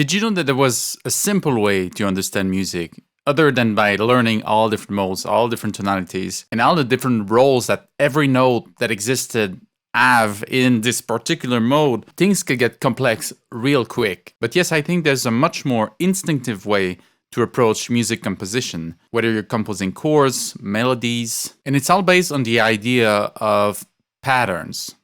Did you know that there was a simple way to understand music, other than by learning all different modes, all different tonalities, and all the different roles that every note that existed have in this particular mode? Things could get complex real quick. But yes, I think there's a much more instinctive way to approach music composition, whether you're composing chords, melodies, and it's all based on the idea of patterns.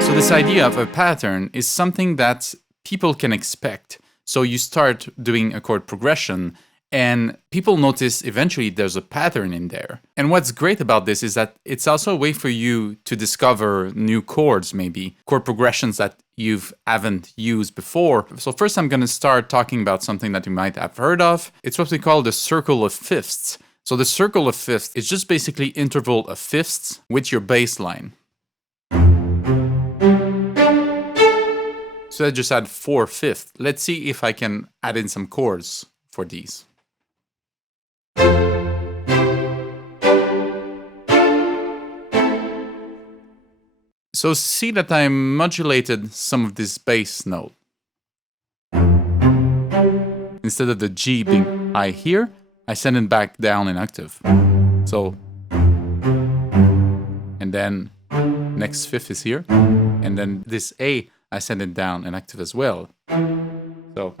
So this idea of a pattern is something that people can expect. So you start doing a chord progression and people notice eventually there's a pattern in there. And what's great about this is that it's also a way for you to discover new chords, maybe chord progressions that you haven't used before. So first I'm going to start talking about something that you might have heard of. It's what we call the circle of fifths. So the circle of fifths is just basically interval of fifths with your bass line. So I just add 4/5. Let's see if I can add in some chords for these. So see that I modulated some of this bass note. Instead of the G being high here, I send it back down an octave. So, and then next fifth is here, and then this A, I send it down an octave as well. So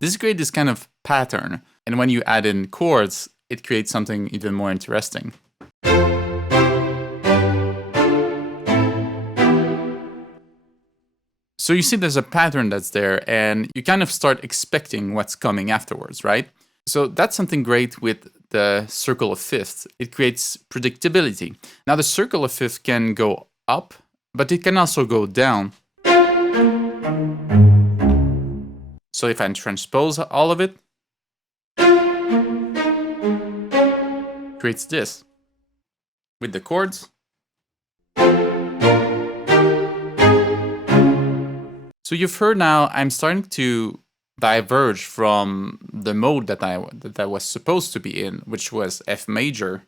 this creates this kind of pattern, and when you add in chords, it creates something even more interesting. So you see there's a pattern that's there, and you kind of start expecting what's coming afterwards, right? So that's something great with the circle of fifths. It creates predictability. Now the circle of fifths can go up, but it can also go down. So if I transpose all of it, creates this with the chords. So you've heard now I'm starting to diverge from the mode that I was supposed to be in, which was F major.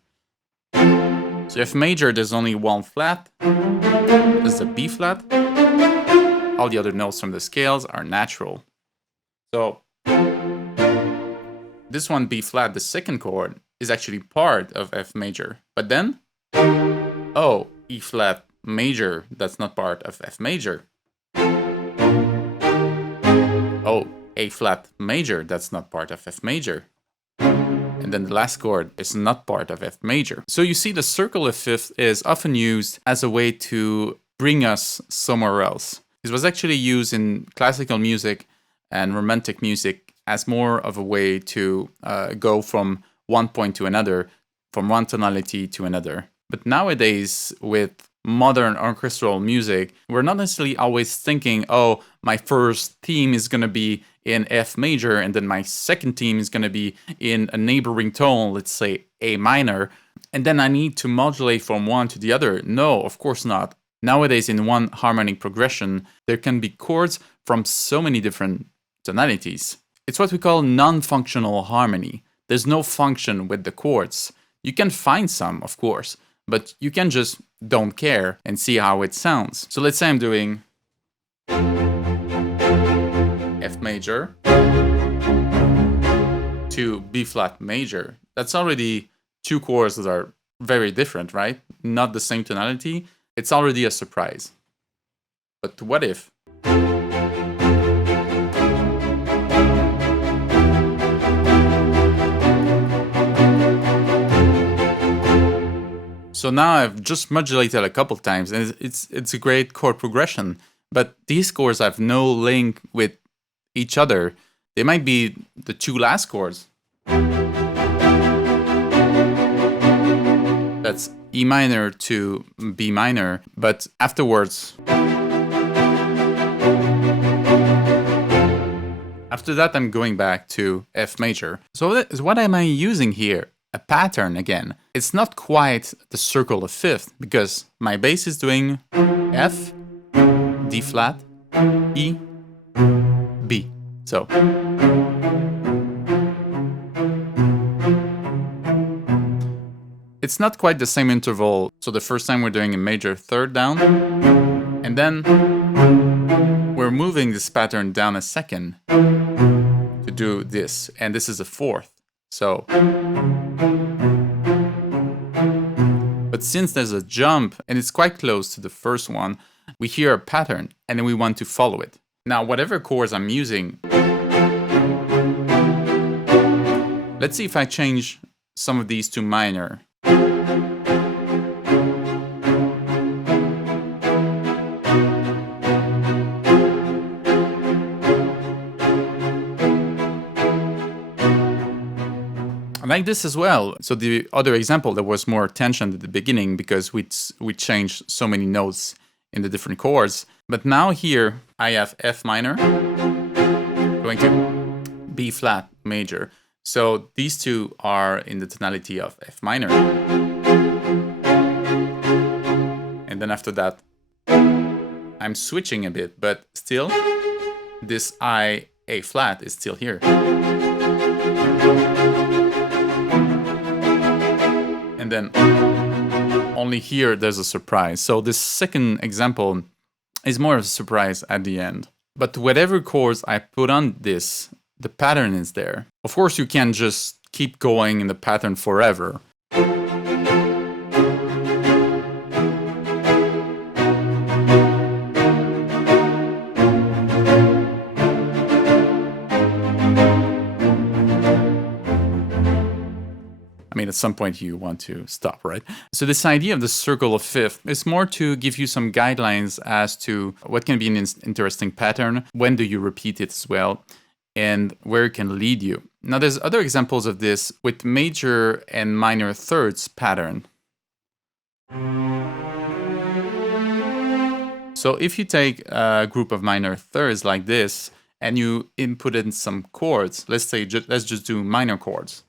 So F major, there's only one flat. There's the B flat. All the other notes from the scales are natural. So this one, B flat, the second chord, is actually part of F major. But then, oh, E flat major, that's not part of F major. Oh, A flat major, that's not part of F major. And then the last chord is not part of F major. So you see the circle of fifths is often used as a way to bring us somewhere else. It was actually used in classical music and romantic music as more of a way to go from one point to another, from one tonality to another. But nowadays, with modern orchestral music, we're not necessarily always thinking, oh, my first theme is going to be in F major, and then my second theme is going to be in a neighboring tone, let's say A minor, and then I need to modulate from one to the other. No, of course not. Nowadays, in one harmonic progression, there can be chords from so many different tonalities. It's what we call non-functional harmony. There's no function with the chords. You can find some, of course, but you can just don't care and see how it sounds. So let's say I'm doing F major to B flat major. That's already two chords that are very different, right? Not the same tonality. It's already a surprise. But what if? So now I've just modulated a couple times, and it's a great chord progression. But these chords have no link with each other. They might be the two last chords. That's E minor to B minor, but afterwards, after that, I'm going back to F major. So what am I using here? A pattern again. It's not quite the circle of fifth, because my bass is doing F, D flat, E, B. So it's not quite the same interval. So the first time we're doing a major third down, and then we're moving this pattern down a second to do this, and this is a fourth. So, but since there's a jump and it's quite close to the first one, we hear a pattern and then we want to follow it. Now, whatever chords I'm using, let's see if I change some of these to minor. Like this as well. So the other example, there was more tension at the beginning because we changed so many notes in the different chords. But now here I have F minor going to B flat major. So these two are in the tonality of F minor. And then after that, I'm switching a bit, but still this A flat is still here. And then only here there's a surprise. So this second example is more of a surprise at the end. But whatever chords I put on this, the pattern is there. Of course, you can't just keep going in the pattern forever. I mean, at some point you want to stop, right? So this idea of the circle of fifth is more to give you some guidelines as to what can be an interesting pattern, when do you repeat it as well, and where it can lead you. Now, there's other examples of this with major and minor thirds pattern. So if you take a group of minor thirds like this, and you input in some chords, let's say, let's just do minor chords.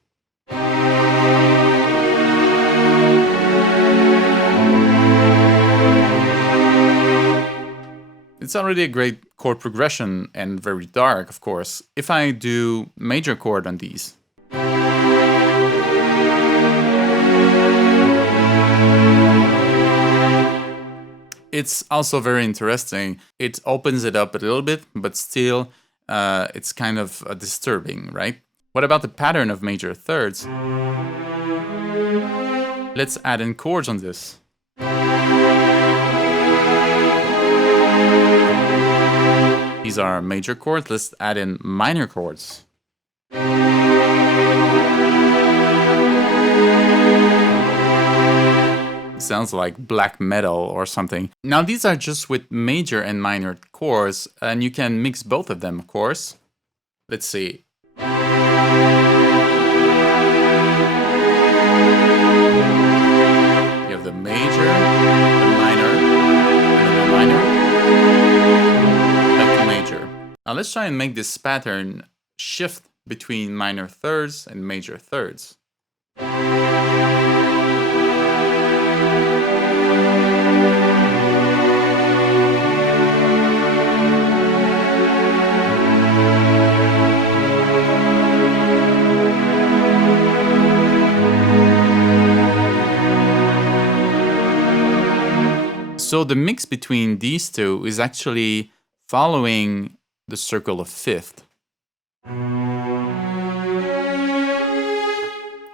It's already a great chord progression and very dark, of course. If I do major chord on these, it's also very interesting. It opens it up a little bit, but still it's kind of disturbing, right? What about the pattern of major thirds? Let's add in chords on this. These are major chords. Let's add in minor chords. Sounds like black metal or something. Now these are just with major and minor chords, and you can mix both of them, of course. Let's see. You have the major, the minor, and then the minor, back to major. Now let's try and make this pattern shift between minor thirds and major thirds. So the mix between these two is actually following the circle of fifth.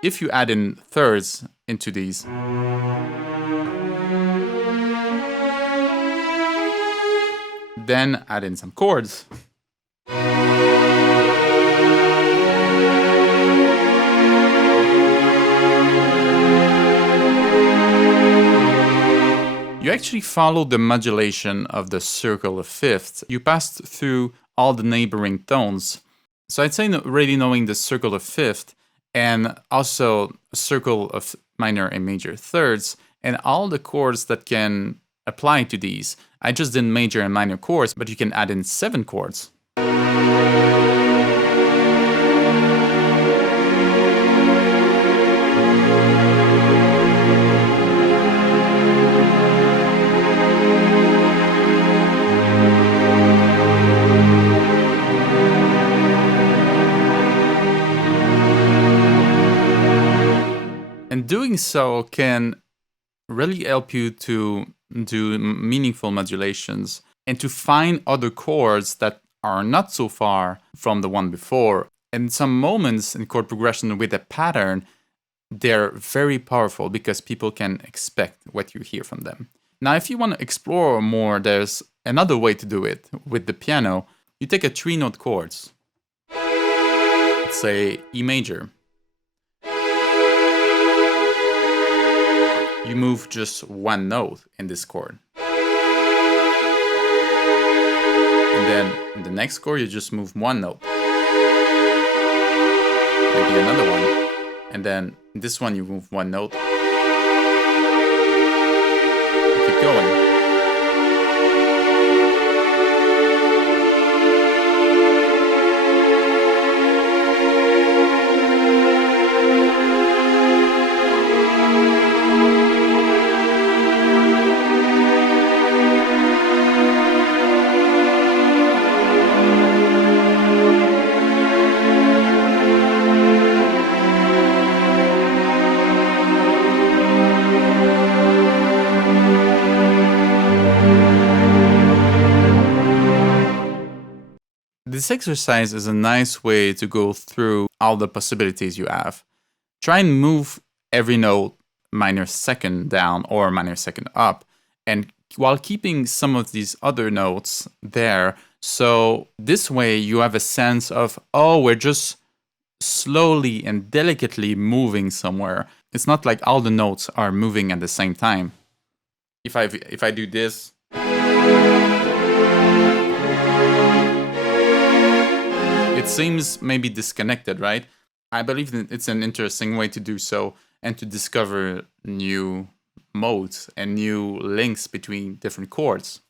If you add in thirds into these, then add in some chords, you actually follow the modulation of the circle of fifths. You passed through all the neighboring tones. So I'd say already knowing the circle of fifth and also a circle of minor and major thirds and all the chords that can apply to these. I just did major and minor chords, but you can add in 7 chords. And And doing so can really help you to do meaningful modulations and to find other chords that are not so far from the one before. And some moments in chord progression with a pattern, they're very powerful because people can expect what you hear from them. Now, if you want to explore more, there's another way to do it with the piano. You take a 3-note chords. Let's say E major. You move just one note in this chord. And then in the next chord, you just move one note. Maybe another one. And then in this one, you move one note. Keep going. This exercise is a nice way to go through all the possibilities you have. Try and move every note minor second down or minor second up, and while keeping some of these other notes there. So this way you have a sense of, oh, we're just slowly and delicately moving somewhere. It's not like all the notes are moving at the same time. If I do this, it seems maybe disconnected, right? I believe that it's an interesting way to do so and to discover new modes and new links between different chords.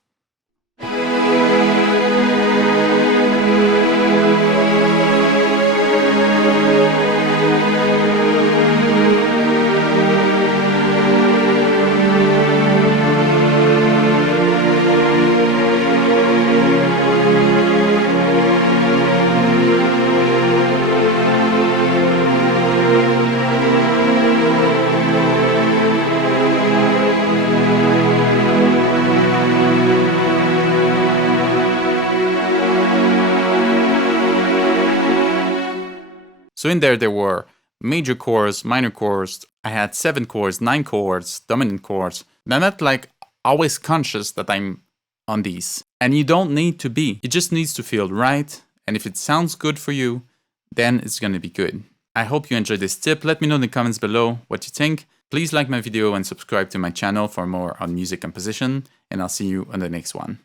So in there were major chords, minor chords. I had 7 chords, 9 chords, dominant chords. I'm not like always conscious that I'm on these. And you don't need to be. It just needs to feel right. And if it sounds good for you, then it's going to be good. I hope you enjoyed this tip. Let me know in the comments below what you think. Please like my video and subscribe to my channel for more on music composition. And I'll see you on the next one.